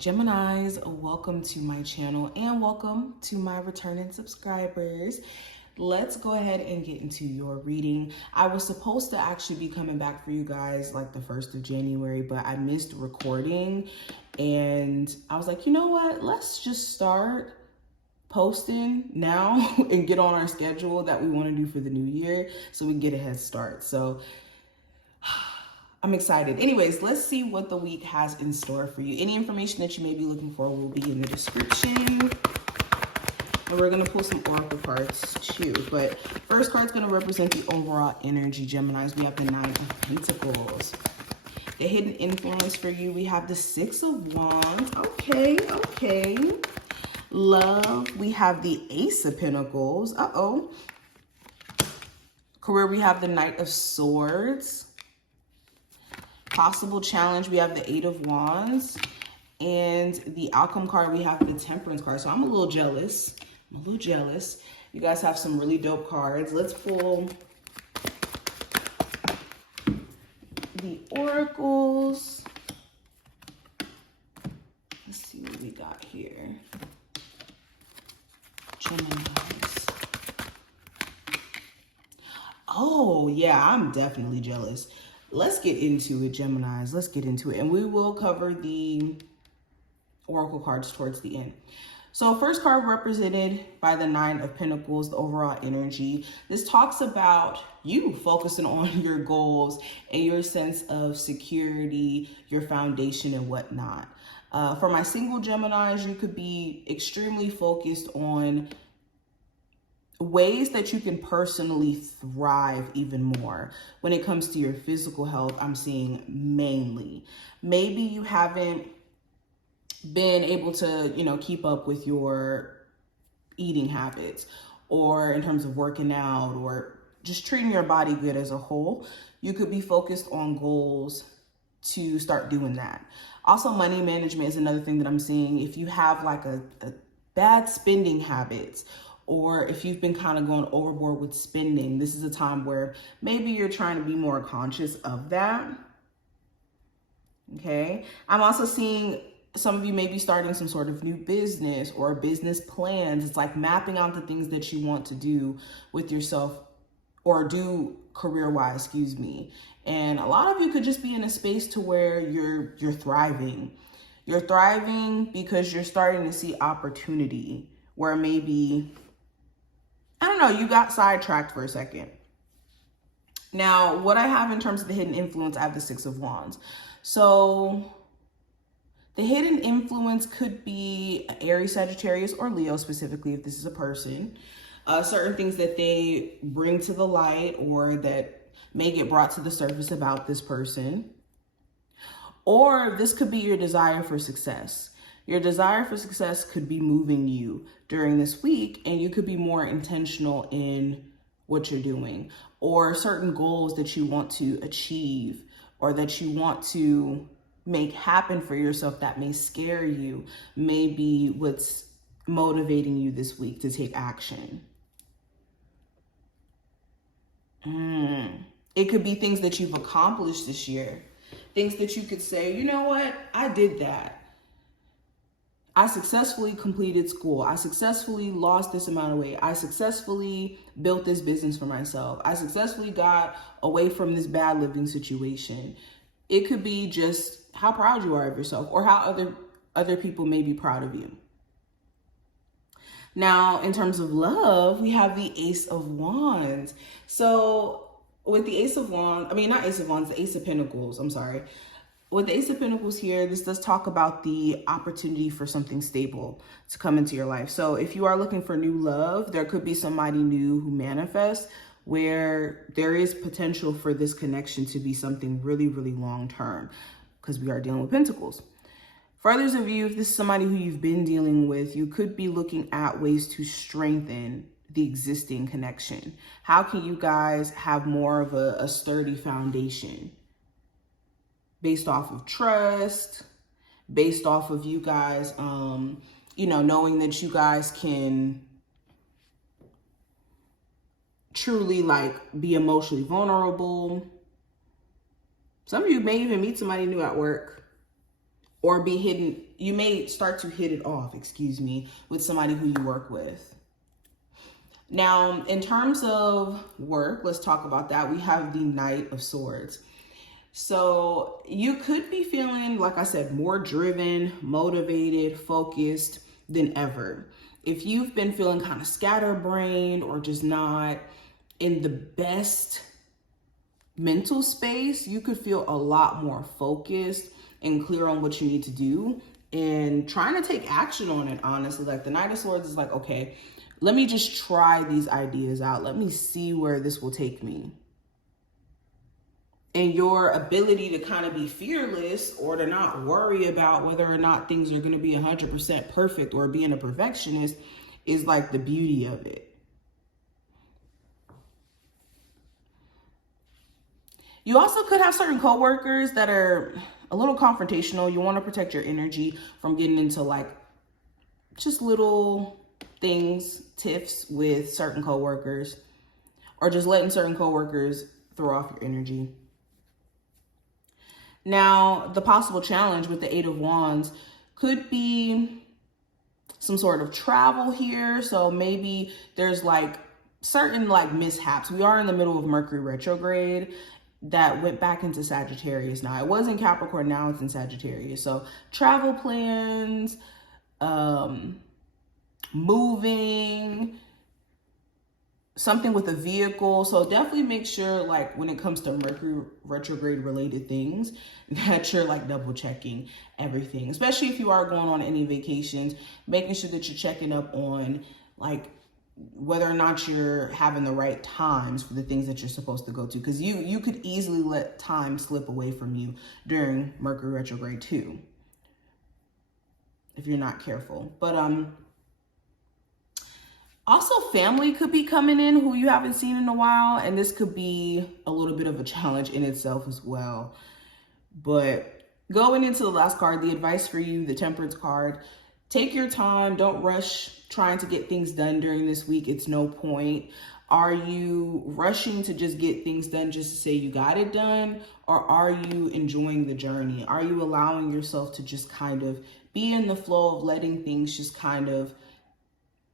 Geminis, welcome to my channel and welcome to my returning subscribers. Let's go ahead and get into your reading. I was supposed to actually be coming back for you guys like the 1st of January, but I missed recording and I was like, you know what? Let's just start posting now and get on our schedule that we want to do for the new year so we can get a head start. So I'm excited. Anyways, let's see what the week has in store for you. Any information that you may be looking for will be in the description. And we're going to pull some oracle cards too. But first card's going to represent the overall energy, Geminis. We have the 9 of Pentacles. The hidden influence for you, we have the 6 of Wands. Okay. Love, we have the Ace of Pentacles. Career, we have the Knight of Swords. Possible challenge, we have the 8 of Wands. And the outcome card, we have the Temperance card. So I'm a little jealous. You guys have some really dope cards. Let's pull the oracles. Let's see what we got here. Geminis. Oh, yeah, I'm definitely jealous. Let's get into it, Geminis. Let's get into it. And we will cover the oracle cards towards the end. So first card represented by the 9 of Pentacles, the overall energy. This talks about you focusing on your goals and your sense of security, your foundation and whatnot. For my single Geminis, you could be extremely focused on ways that you can personally thrive even more. When it comes to your physical health, I'm seeing mainly. Maybe you haven't been able to, keep up with your eating habits, or in terms of working out, or just treating your body good as a whole. You could be focused on goals to start doing that. Also, money management is another thing that I'm seeing. If you have like a bad spending habits, or if you've been kind of going overboard with spending, this is a time where maybe you're trying to be more conscious of that. Okay. I'm also seeing some of you may be starting some sort of new business or business plans. It's like mapping out the things that you want to do with yourself or do career-wise, And a lot of you could just be in a space to where you're thriving. You're thriving because you're starting to see opportunity where maybe, I don't know, you got sidetracked for a second. Now, what I have in terms of the hidden influence, I have the 6 of Wands. So the hidden influence could be Aries, Sagittarius, or Leo specifically, if this is a person. Certain things that they bring to the light or that may get brought to the surface about this person. Or this could be your desire for success. Your desire for success could be moving you during this week, and you could be more intentional in what you're doing, or certain goals that you want to achieve or that you want to make happen for yourself that may scare you, may be what's motivating you this week to take action. It could be things that you've accomplished this year, things that you could say, you know what, I did that. I successfully completed school. I successfully lost this amount of weight. I successfully built this business for myself. I successfully got away from this bad living situation. It could be just how proud you are of yourself, or how other people may be proud of you. Now, in terms of love, we have the Ace of Wands. So with the Ace of Wands, not Ace of Wands, the Ace of Pentacles, I'm sorry. With the Ace of Pentacles here, this does talk about the opportunity for something stable to come into your life. So if you are looking for new love, there could be somebody new who manifests, where there is potential for this connection to be something really, really long-term, because we are dealing with Pentacles. For others of you, if this is somebody who you've been dealing with, you could be looking at ways to strengthen the existing connection. How can you guys have more of a sturdy foundation based off of trust, based off of you guys, knowing that you guys can truly be emotionally vulnerable. Some of you may even meet somebody new at work. or be hidden. You may start to hit it off, with somebody who you work with. Now, in terms of work, let's talk about that. We have the Knight of Swords. So you could be feeling, like I said, more driven, motivated, focused than ever. If you've been feeling kind of scatterbrained or just not in the best mental space, you could feel a lot more focused and clear on what you need to do and trying to take action on it, honestly. Like the Knight of Swords is like, okay, let me just try these ideas out. Let me see where this will take me. And your ability to kind of be fearless or to not worry about whether or not things are going to be 100% perfect or being a perfectionist is like the beauty of it. You also could have certain coworkers that are a little confrontational. You want to protect your energy from getting into like just little things, tiffs with certain coworkers, or just letting certain coworkers throw off your energy. Now, the possible challenge with the Eight of Wands could be some sort of travel here. So maybe there's like certain like mishaps. We are in the middle of Mercury retrograde that went back into Sagittarius. Now, it was in Capricorn, now it's in Sagittarius. So travel plans, moving, something with a vehicle. So definitely make sure, like when it comes to Mercury retrograde related things, that you're like double checking everything, especially if you are going on any vacations, making sure that you're checking up on like whether or not you're having the right times for the things that you're supposed to go to. Because you could easily let time slip away from you during Mercury retrograde too, if you're not careful. But also, family could be coming in who you haven't seen in a while, and this could be a little bit of a challenge in itself as well. But going into the last card, the advice for you, the Temperance card, take your time. Don't rush trying to get things done during this week. It's no point. Are you rushing to just get things done just to say you got it done? Or are you enjoying the journey? Are you allowing yourself to just kind of be in the flow of letting things just kind of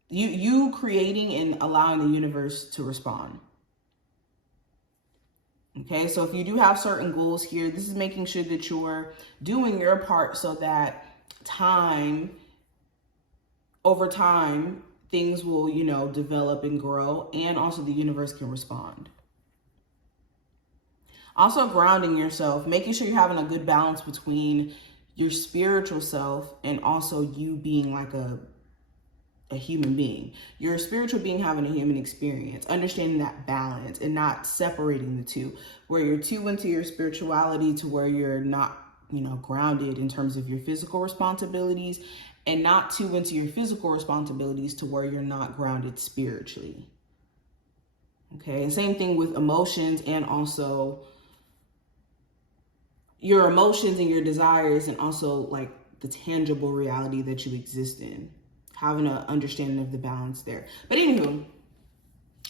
you creating and allowing the universe to respond? Okay, so if you do have certain goals here, this is making sure that you're doing your part so that over time, things will, develop and grow, and also the universe can respond. Also grounding yourself, making sure you're having a good balance between your spiritual self and also you being like a human being. You're a spiritual being having a human experience, understanding that balance and not separating the two, where you're too into your spirituality to where you're not, grounded in terms of your physical responsibilities, and not too into your physical responsibilities to where you're not grounded spiritually. Okay, and same thing with emotions, and also your emotions and your desires, and also like the tangible reality that you exist in. Having an understanding of the balance there. But anywho,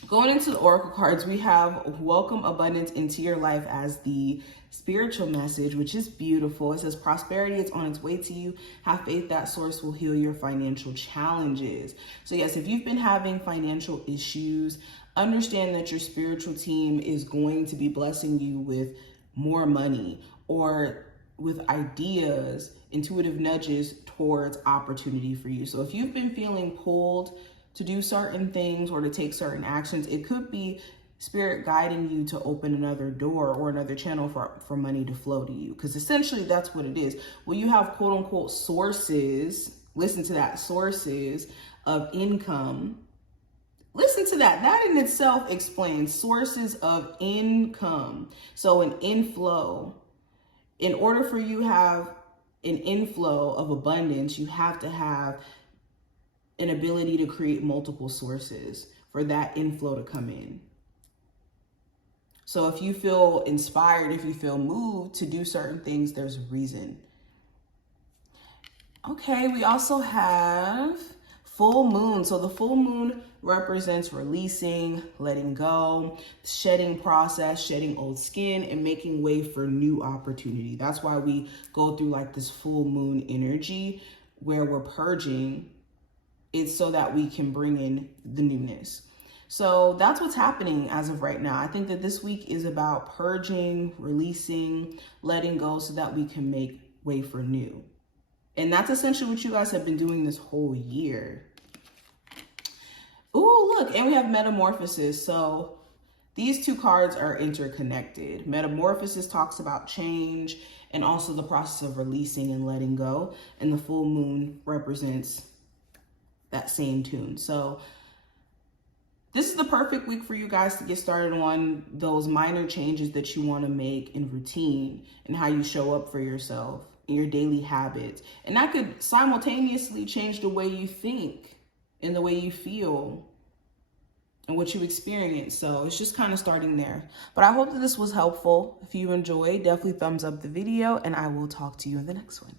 going into the oracle cards, we have welcome abundance into your life as the spiritual message, which is beautiful. It says prosperity is on its way to you. Have faith that source will heal your financial challenges. So yes, if you've been having financial issues, understand that your spiritual team is going to be blessing you with more money or with ideas, intuitive nudges towards opportunity for you. So if you've been feeling pulled to do certain things or to take certain actions, it could be spirit guiding you to open another door or another channel for money to flow to you. Because essentially that's what it is. When you have quote unquote sources, listen to that, sources of income. Listen to that. That in itself explains sources of income. So an inflow. In order for you to have an inflow of abundance, you have to have an ability to create multiple sources for that inflow to come in. So if you feel inspired, if you feel moved to do certain things, there's a reason. Okay, we also have Full moon. So the full moon represents releasing, letting go, shedding process, shedding old skin, and making way for new opportunity. That's why we go through like this full moon energy where we're purging. It's so that we can bring in the newness. So that's what's happening as of right now. I think that this week is about purging, releasing, letting go so that we can make way for new. And that's essentially what you guys have been doing this whole year. Ooh, look, and we have Metamorphosis. So these two cards are interconnected. Metamorphosis talks about change and also the process of releasing and letting go. And the full moon represents that same tune. So this is the perfect week for you guys to get started on those minor changes that you want to make in routine and how you show up for yourself in your daily habits. And that could simultaneously change the way you think and the way you feel and what you experience. So it's just kind of starting there. But I hope that this was helpful. If you enjoyed, definitely thumbs up the video, and I will talk to you in the next one.